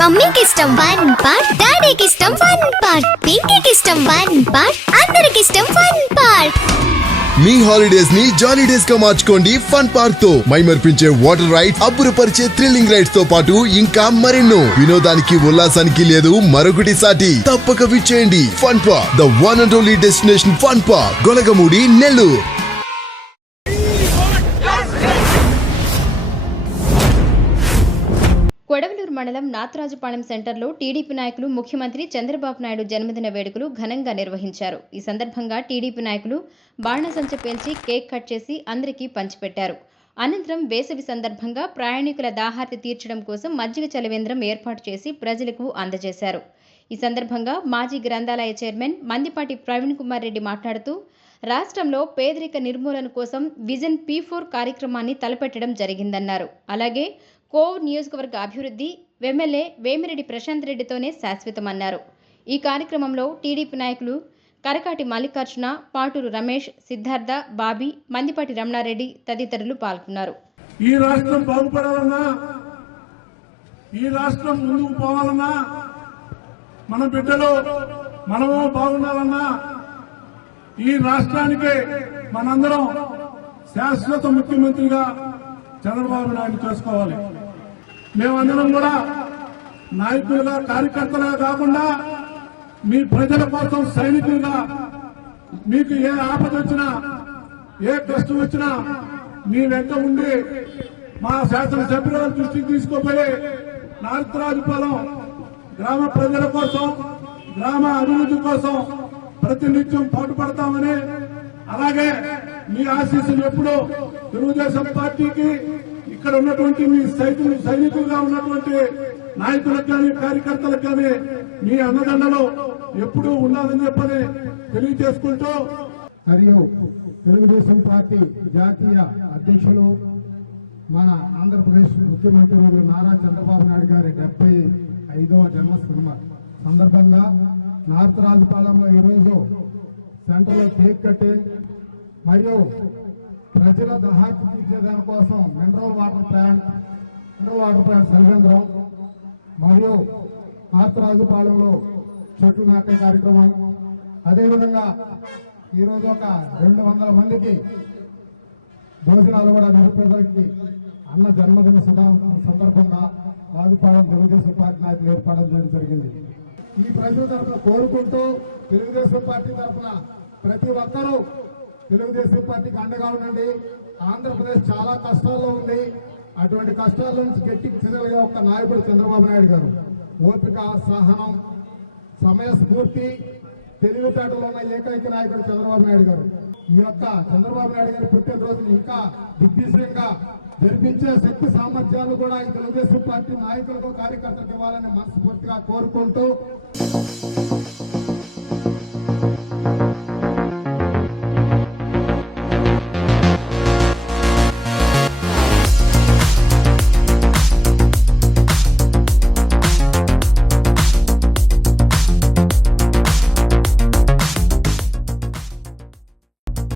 మమ్మీకి ఇష్టం 1 పార్ట్, డాడీకి ఇష్టం 1 పార్ట్, పింకీకి ఇష్టం 1 పార్ట్, అందరికి ఇష్టం 1 పార్ట్. మీ హాలిడేస్ ని జాలీ డేస్ గా మార్చుకోండి ఫన్ పార్క్ తో. మైమర్పించే వాటర్ రైడ్స్, అబ్బురపరిచే థ్రిల్లింగ్ రైడ్స్ తో పాటు ఇంకా మరెన్నో. వినోదానికి ఉల్లాసానికి లేదు మరొకటి సాటి. తప్పక విచ్చేయండి fun park, the one and only destination fun park, Golagamudi, Nellore. Kodavalur మండలం నాతరాజుపాలెం సెంటర్లో టీడీపీ నాయకులు ముఖ్యమంత్రి చంద్రబాబు నాయుడు జన్మదిన వేడుకలు ఘనంగా నిర్వహించారు. ఈ సందర్భంగా టీడీపీ నాయకులు బాణసంచ పేల్చి కేక్ కట్ చేసి అందరికీ పంచిపెట్టారు. అనంతరం వేసవి సందర్భంగా ప్రయాణికుల దాహార్తి తీర్చడం కోసం మజ్జిగ చలివేంద్రం ఏర్పాటు చేసి ప్రజలకు అందజేశారు. ఈ సందర్భంగా మాజీ గ్రంథాలయ చైర్మన్ మందిపాటి ప్రవీణ్ కుమార్ రెడ్డి మాట్లాడుతూ, రాష్ట్రంలో పేదరిక నిర్మూలన కోసం విజన్ P4 కార్యక్రమాన్ని తలపెట్టడం జరిగిందన్నారు. అలాగే కోవూరు నియోజకవర్గ అభివృద్ధి ఎమ్మెల్యే వేమిరెడ్డి ప్రశాంత్ రెడ్డితోనే శాశ్వతమన్నారు. ఈ కార్యక్రమంలో టీడీపీ నాయకులు కరకాటి మల్లికార్జున, పాటూరు రమేష్, సిద్ధార్థ, బాబీ, మందిపాటి రమణారెడ్డి తదితరులు పాల్గొన్నారు. ఈ రాష్ట్రం బాగుపడాలన్నా, ఈ రాష్ట్రం ముందుకు పోవాలన్నా, మన బిడ్డలు మనము బాగుండాలన్నా, ఈ రాష్ట్రానికి మనందరం శాశ్వత ముఖ్యమంత్రిగా చంద్రబాబు నాయుడు చేసుకోవాలి. మేమందరం కూడా నాయకులుగా, కార్యకర్తలుగా కాకుండా మీ ప్రజల కోసం సైనికులుగా, మీకు ఏ ఆపద వచ్చినా, ఏ కష్టం వచ్చినా మీ వెంట ఉండి మా శాసనసభ్యుల దృష్టికి తీసుకుపోయి నాతరాజుపాలెం గ్రామ ప్రజల కోసం, గ్రామ అభివృద్ధి కోసం ప్రతినిత్యం పాటుపడతామని, అలాగే మీ ఆశీస్సులు ఎప్పుడు తెలుగుదేశం పార్టీకి, ఇక్కడ ఉన్నటువంటి మీ సైనికులుగా ఉన్నటువంటి నాయకులకు కానీ, కార్యకర్తలకు కానీ మీ అన్నదండలు ఎప్పుడూ ఉండాలని చెప్పని తెలియజేసుకుంటూ, మరియు తెలుగుదేశం పార్టీ జాతీయ అధ్యక్షులు మన ఆంధ్రప్రదేశ్ ముఖ్యమంత్రి నారా చంద్రబాబు నాయుడు గారి 75వ జన్మదిన సందర్భంగా నాతరాజుపాలెంలో ఈరోజు సెంటర్లో కేక్ కటింగ్ మరియు ప్రజల దాహార్తి తీర్చేదాని కోసం మినరల్ వాటర్ ప్లాంట్ సలివేంద్రం మరియు నాతరాజుపాలెంలో చెట్లు నాటే కార్యక్రమం, అదేవిధంగా ఈరోజు ఒక 200 మందికి భోజనాలు కూడా నిరుపేదలకి అన్న జన్మదిన సందర్భంగా రాజుపాలెం తెలుగుదేశం పార్టీ నాయకులు ఏర్పాటు చేయడం జరిగింది. ఈ ప్రజల తరఫున కోరుకుంటూ తెలుగుదేశం పార్టీ తరఫున ప్రతి ఒక్కరూ తెలుగుదేశం పార్టీకి అండగా ఉండండి. ఆంధ్రప్రదేశ్ చాలా కష్టాల్లో ఉంది. అటువంటి కష్టాల నుంచి గట్టెక్కించగలిగే ఒక నాయకుడు చంద్రబాబు నాయుడు గారు. ఓపిక, సహనం, సమయస్ఫూర్తి, తెలివితేటలో ఉన్న ఏకైక నాయకుడు చంద్రబాబు నాయుడు గారు. ఈ యొక్క చంద్రబాబు నాయుడు గారి పుట్టినరోజుని ఇంకా దిగ్విజయంగా జరిపించే శక్తి సామర్థ్యాలు కూడా ఈ తెలుగుదేశం పార్టీ నాయకులకు, కార్యకర్తలకు ఇవ్వాలని మనస్ఫూర్తిగా కోరుకుంటూ